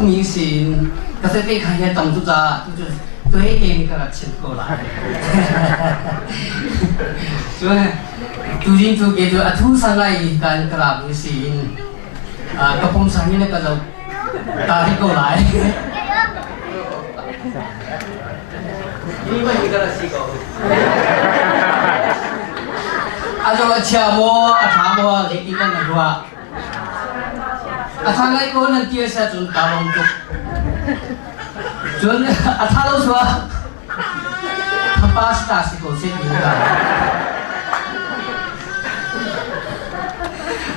明星，可是你看见当主咋，就是对应个情过来。所以，最近就叫做啊，突上来กันกระ明星，กระผมสังนี่ก็จะตาที่过来。你们一个人洗过？啊，就吃么，茶么，你一个人说。他那个人第二下就打龙珠，就他都说他80大是狗血赢的，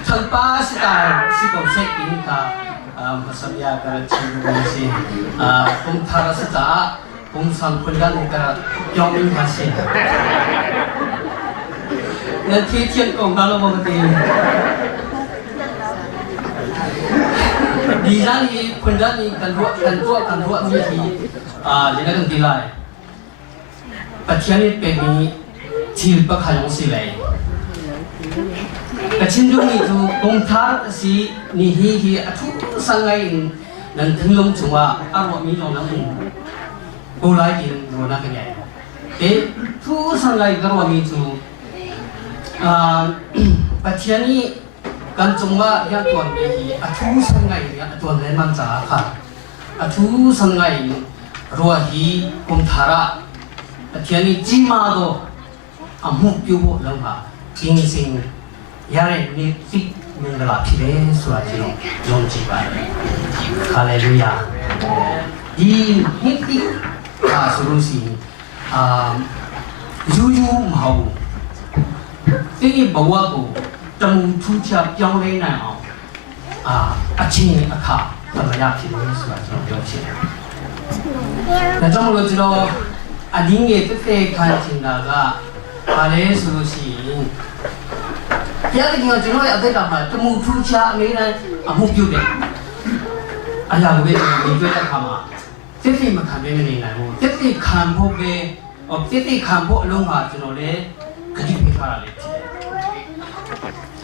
他80大是狗血赢的，什么样个情况是ผม他是咋，ผม上คนกัน个要命他是，那天天讲到了我的。di jani pendani kan dua ni jena kan dilai patiani pemi til pakhayong silai kachin du ni tu kongthar si ni hi athu sangai nan thinglong chunga arwa mi jong nang bolai din ro na kanya e thu sangai garwa mi tu patianiกันจงว่าอย่างตัวนี้อัทุสังไงเนี่ยตัวนี้มันจะค่ะอัทุสังไงรัวฮีกุมธาระที่อันนี้จีมาโดอามุกยูโบลงค่ะจริงจริงยาเรนี่ฟิกมิงกลาพิเรสุราจิโนยงจีบายฮาเลลูยาดีฮิตติอาสุรุสียูมาหูที่นี่บอกว่ากูจมูกทุกที่เปลี่ยนเลยนะอาชีพอาคาทำอะไรที่นี่สุดที่เราเจอแต่จมูกเราจะรู้อันนี้เนี่ยที่เป็นการจริงแล้วก็อะไรสุดสิที่อะไรที่เราจะรู้อะไรก็มาจมูกทุกที่ไม่ได้มุกอยู่เลยอะไรก็ไม่ได้มีด้วยกันมาที่ที่มาทำเป็นยังไงมั้งที่ที่คำพูดเป็นที่ที่คำพูดลงมาจะรู้เลยก็ยิ่งพิจารณาเลย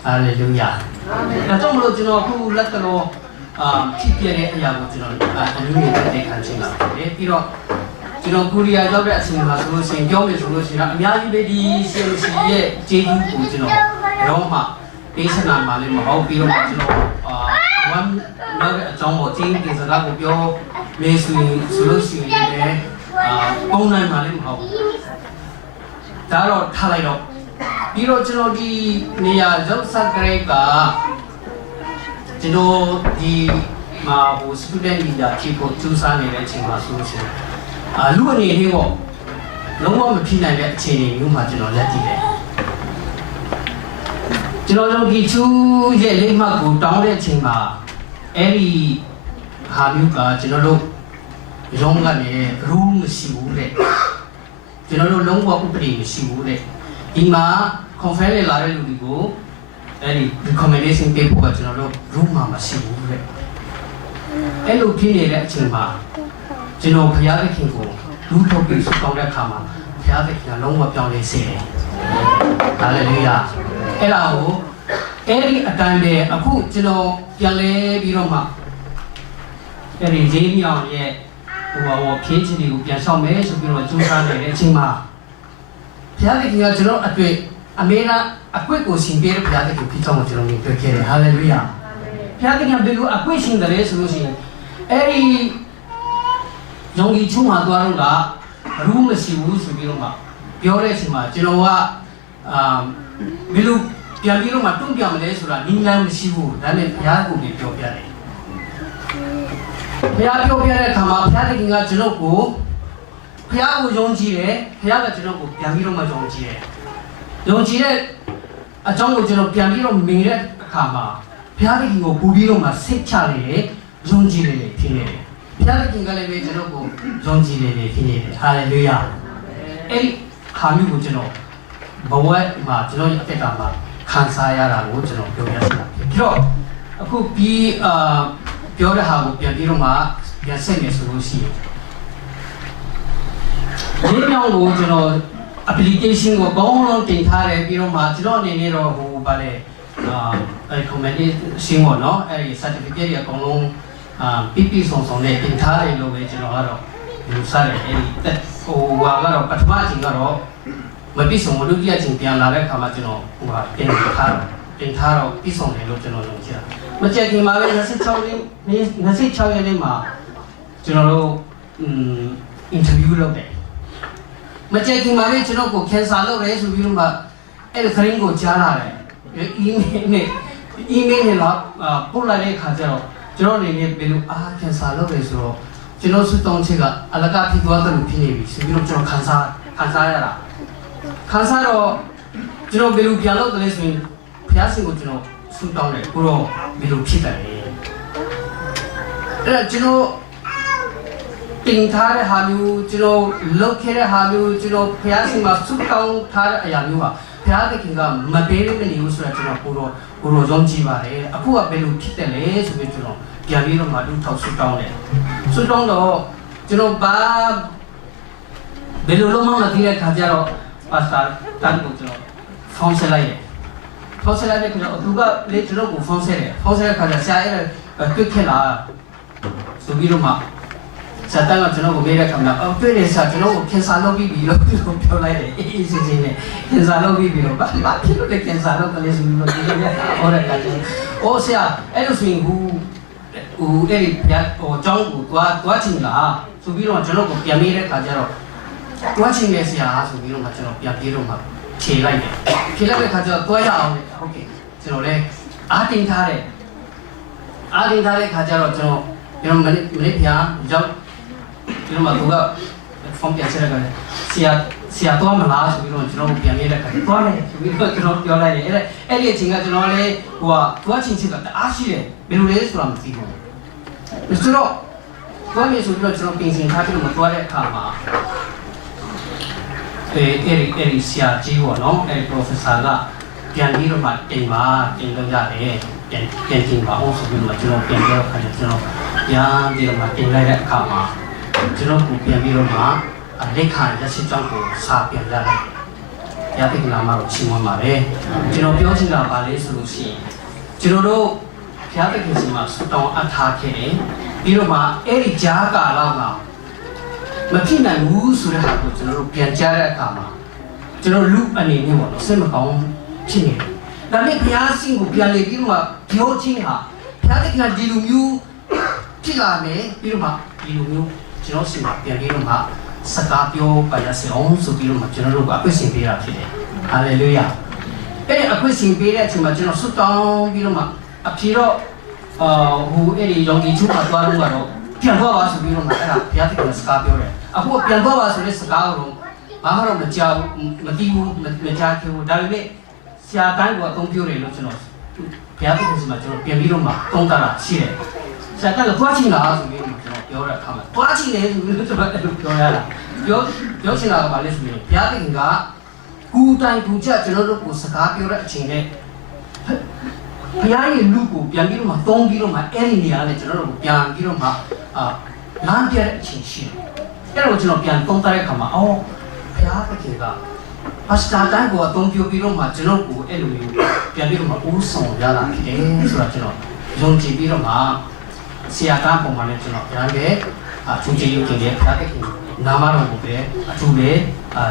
Hallelujah. Nah, trong lúc chúng nó cũng lắc cái nó khi kia này nhà của chúng nó anh những người để khăn chỉnh lại. Đấy, thì đó chúng nó cũng đi giao về sinh hoạt số sinh giao về số sinh là nhà như đi xem gì vậy chế độ của chúng nó đó mà bây giờ làm mà lên mà học bây giờ mà chúng nóวันเราtrong một team thì sẽ ra một cái mấy số sinh này công năng mà lên mà học. Đó là thay lại đó. ပြီးတော့ကျွန်တော်ဒီနေရာရောက်စကရေကကျွန်တော်ဒီမှာဟို student leader ဖြစ်ဖို့ကြိုးစားနေတဲ့အချိန်မှာဆိုလို့ရှိရင်လူအနေနဲ့ပေါ့လုံးဝမဖြစ်နိုင်တဲ့အခြေအနေမျိုးမှာကျွန်တော်လက်တည်တယ်ကျွန်တော်တို့ဒီချူရဲ့လိမ့်မှတ်ကိုတောင်းတဲ့အချိန်မှာအဲ့ဒီဟာမျိုးကကျွန်တော်တို့ရုံးကနေ room မရှိဘူးတဲ့ကျွန်တော်တို့လုံးဝဥပဒေမရှိဘူးတဲ့ဒီမှာ conference လာတဲ့လူတွေကိုအဲ့ဒီ recommendation ပေးဖို့ကကျွန်တော်တို့ room မှာမရှိဘူးတဲ့အဲ့လိုဖြစ်နေတဲ့အချိန်မှာကျွန်တော်ဘုရားသခင်ကိုလူထုတ်ပြီးဆုတောင်းတဲ့အခါမှာဘုရားသခင်ကလုံးဝပြောင်းလဲစေတယ် Hallelujah အဲ့ဒါကိုအဲ့ဒီအတိုင်းပဲအခုကျွန်တော်ပြန်လဲပြီးတော့မှအဲ့ဒီဈေးမြောင်ရဲ့ဟိုဖြင်းချီတွေကိုပြန်ဆောင်မယ်ဆိုပြီးတော့ကြိုးစားနေတဲ့အချိန်မှာဘုရားသခင်ကကျွန်တော်အတွေ့အမေနာအကွက်ကိုရှင်ပေးတဲ့ဘုရားသခင်ဖြစ်ကြောင်းကိုကျွန်တော်မြင်တွေ့ခဲ့တယ်ဟာလေလုယာဘုရားသခင်ဘယ်လိုအကွက်ရှင်တယ်ဆိုလို့ရှိရင်အဲ့ဒီယုံကြည်ချုံမှာသွားတော့ကဘူးမရှိဘူးဆိုပြီးတော့မှပြောတဲ့အချိန်မှာကျွန်တော်ကဘယ်လိုပြန်ပြီးတော့မှတွန့်ပြောင်းမလဲဆိုတာနည်းလမ်းမရှိဘူးဒါနဲ့ဘုရားကိုပြောပြတယ်ဘုရားပြောပြတဲ့အခါမှာဘုရားသခင်ကကျွန်တော်ကိုဘုရားကိုယုံကြည်တယ်ဘုရားကကျွန်တော်ကိုပြန်ပြီးတော့မှယုံကြည်တယ်ယုံကြည်တဲ့အကြောင်းကိုကျွန်တော်ပြန်ပြီးတော့မြင်တဲ့အခါမှာဘုရားသခင်ကိုပူပြီးတော့မှစိတ်ချတယ်ယုံကြည်တယ်ဖြစ်နေတယ်ဘုရားသခင်ကလည်းပဲကျွန်တော်ကိုယုံကြည်တယ်ဖြစ်နေတယ်ဟာလေလုယာအဲ့ဒီခါမျိုးကိုကျွန်တော်ဘဝမှာကျွန်တော်ရဲ့အသက်တာမှာခံစားရတာကိုကျွန်တော်ပြောပြချင်တာဖြစ်ပြီးတော့အခုပြီးပြောတဲ့ဟာကိုပြန်ပြီးတော့မှပြန်ဆက်နေဆိုလို့ရှိရင်ဒီမြောင်ကိုကျွန်တော် application ကိုကောင်းလုံးတင်ထားတယ်ပြီးတော့မှကျွန်တော်အနေနဲ့တော့ဟိုဗါလေrecommendation ပေါ့နော်အဲ့ဒီ certificate တွေအကုန်လုံး 삐삐 송송네 빈타에 로베 지나가로 유사래 에리 와가로 파트마징가로 마피송 모두기야 진피안나래 가마지노 와 빈타로 삐송네 로지노 농지야 마치기 마베 나시 차웨네 마 지나로 인터뷰 로베 마치기 마베 지나고 캔사로 레스 비룸바 에르 크링고 자라래 이메일에 폴라레 가져로 저런에 별로 캔사로 레스로 지노 수동체가 알라가 피도하던 피네비 수비로 좀 간사해라 간사로 지노 별로 비알로 레스는 피하신 거 지노 수동에 그로 별로 피다네 그래 지노 띵타레 하뮤 지노 럭케레 하뮤 지노 피하신 마 수동 타레 아야뮤와 피하게 긴가 마베르는 이유스라 지노 그로 좀 지바래 아쿠가 별로 피대래 수비 지노 야비로 마두 턱 수동네 수동도 지노 바 벨로로만 나디레 가자로 파스타 단고 지노 폰셀라이 그저 누가 레 지노고 폰셀에 가자 사이를 끝해라 수비로 막 자다가 지노고 메레 감나 그래서 지노고 캔사로비 비로 표라이래 이시지네 캔사로비 바 필요데 캔사로 걸레 수비로 이게 오래 가지 오세야 에르스윙 에리 정부 도와진다 수비로 저러고 뺨이래 가자로 도와진게서야 수비로 맞죠 뺨이로 막 제라이네 제라를 가져 도와야 오케이 저래 아딩타레 가자로 저 이런 말이 피야 이런 말 누가 폼 피하시라 그래 시야 도와만 수비로 저러고 뺨이래 가자 도와네 수비로 저러ပြောလိုက်တယ်အဲ့ဒီအချိန်ကကျွန်တော်လေဟိုက도와친 친구가 아시래ဘယ်လိုလဲဆိုတာမသိဘူးဆိုတော့ဘာလို့ဆိုတော့ကျွန်တော်ပြင်ဆင်ထားပြီးတော့မသွားတဲ့အခါမှာအဲဒီဆရာကြီးပေါ့နော်အဲဒီ professor ကပြန်ပြီးတော့မှတင်လို့ရတယ်ပြန်တင်ပါအောင်ဆိုပြီးတော့ကျွန်တော်ပြန်ပြောခိုင်းတယ်ကျွန်တော်ပြန်ပြီးတော့မှတင်လိုက်တဲ့အခါမှာကျွန်တော်ကိုပြန်ပြီးတော့မှလက်ခံရရှိကြောင်းကိုစာပြန်ရတယ်ရတဲ့ကလာမှာတော့ချင်းဝင်ပါတယ်ကျွန်တော်ပြောချင်တာပါလေဆိုလို့ရှိရင်ကျွန်တော်တို့ဖျားတဲ့ခင်စီမှာစတောင်းအထားခဲ့တယ်ပြီးတော့မှအဲ့ဒီကြားကာလမှာမဖြစ်နိုင်ဘူးဆိုတဲ့ဟာကိုကျွန်တော်တို့ပြန်ကြားတဲ့အခါမှာကျွန်တော်လူအနေနဲ့ပေါ့နော်စိတ်မကောင်းဖြစ်နေတယ်ဒါနဲ့ဘုရားရှင်ကိုပြန်လေပြီးတော့မှပြောချင်းဟာဘုရားတခင်ကဒီလိုမျိုးဖြစ်လာမယ်ပြီးတော့မှဒီလိုမျိုးကျွန်တော်စီမှာပြန်ပြီးတော့မှစကားပြောပါရစေအောင်ဆိုပြီးတော့မှကျွန်တော်တို့ကအခွင့်အရေးပေးတာဖြစ်တယ်ဟာလေလုယာအဲ့ဒီအခွင့်အရေးပေးတဲ့အချိန်မှာကျွန်တော်ဆွတောင်းပြီးတော့မှအဖြေတော့ဟိုအဲ့ဒီယောဂီချုပ်မှာသွားတော့ကတော့ပြန်သွားပါဆိုပြီးတော့မှအဲ့ဒါဘုရားတခင်ကစကားပြောတယ်အခုပြန်သွားပါဆိုတဲ့စကားကိုဘာမှတော့မကြောက်မသိဘူးမကြားခဲ့ဘူးဒါပေမဲ့ဆရာတိုင်းကအသုံးပြုတယ်လို့ကျွန်တော်ဘုရားတခင်စီမှာကျွန်တော်ပြန်ပြီးတော့မှသုံးတာရှိတယ်ဆရာကလည်းသွားချင်လားဆိုပြီးတော့ကျွန်တော်ပြောတဲ့အခါမှာသွားချင်တယ်ဆိုပြီးတော့ကျွန်တော်အဲ့လိုပြောရတာပြောချင်တာကဘာလဲဆိုရင်ဘုရားတခင်ကကူတိုင်ကူချက်ကျွန်တော်တို့ကိုစကားပြောတဲ့အချိန်နဲ့ဘုရားရဲ့လူကိုပြန်ပြီးတော့မှသုံးပြီးတော့မှအဲ့ဒီနေရာနဲ့ကျွန်တော်တို့ကိုပြန်ပြီးတော့မှလမ်းပြတဲ့အချိန်ရှိတယ်အဲ့တော့ကျွန်တော်ပြန်သုံးသပ်တဲ့အခါမှာဘုရားသခင်ကပါစတာတိုင်းကိုအသုံးပြုပြီးတော့မှကျွန်တော်ကိုအဲ့လိုမျိုးပြန်ပြီးတော့မှဦးဆောင်ရတာဖြစ်တယ်ဆိုတာကျွန်တော်ယုံကြည်ပြီးတော့မှဆရာကပုံမှန်နဲ့ကျွန်တော်ပြန်ခဲ့သူကျေးဇူးတင်တယ်ဘုရားသခင်နာမတော်ကိုပဲအထူးပဲ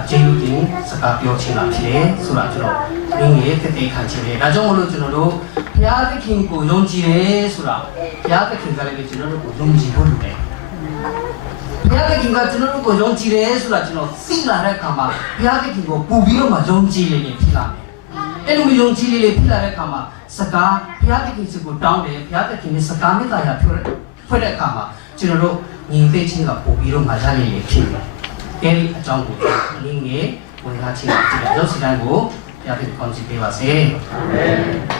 ကျေးဇူးတင်စကားပြောချင်တာဖြစ်တယ်ဆိုတာကျွန်တော်ရင်းရဲ့တည်ခံချင်တယ်ဒါကြောင့်မလို့ကျွန်တော်တို့ဘုရားသခင်ကိုယုံကြည်တယ်ဆိုတာဘုရားသခင်ကလည်းကျွန်တော်တို့ကိုယုံကြည်ဖို့လိုတယ်ဘုရားသခင်ကကျွန်တော်တို့ကိုယုံကြည်တယ်ဆိုတာကျွန်တော်သိလာတဲ့အခါမှာဘုရားသခင်ကိုပူပြီးတော့မှယုံကြည်နေဖြစ်လာတယ်အဲ့လိုယုံကြည်လေးဖြစ်လာတဲ့အခါမှာစကားဘုရားသခင်စီကိုတောင်းတယ်ဘုရားသခင်ရဲ့စကားမေတ္တာရဖွင့်တဲ့အခါမှာကျွန်တော်တို့ညီသိချင်းကပို့ပြီးတော့မှရလိမ့်မယ်ဖြစ်တယ်။အဲဒီအကြောင်းကိုအနည်းငယ်ဝင်လာချင်းဖြစ်တဲ့ရုပ်စတိုင်းကိုဘုရားသခင်ကောင်းချီးပေးပါစေ။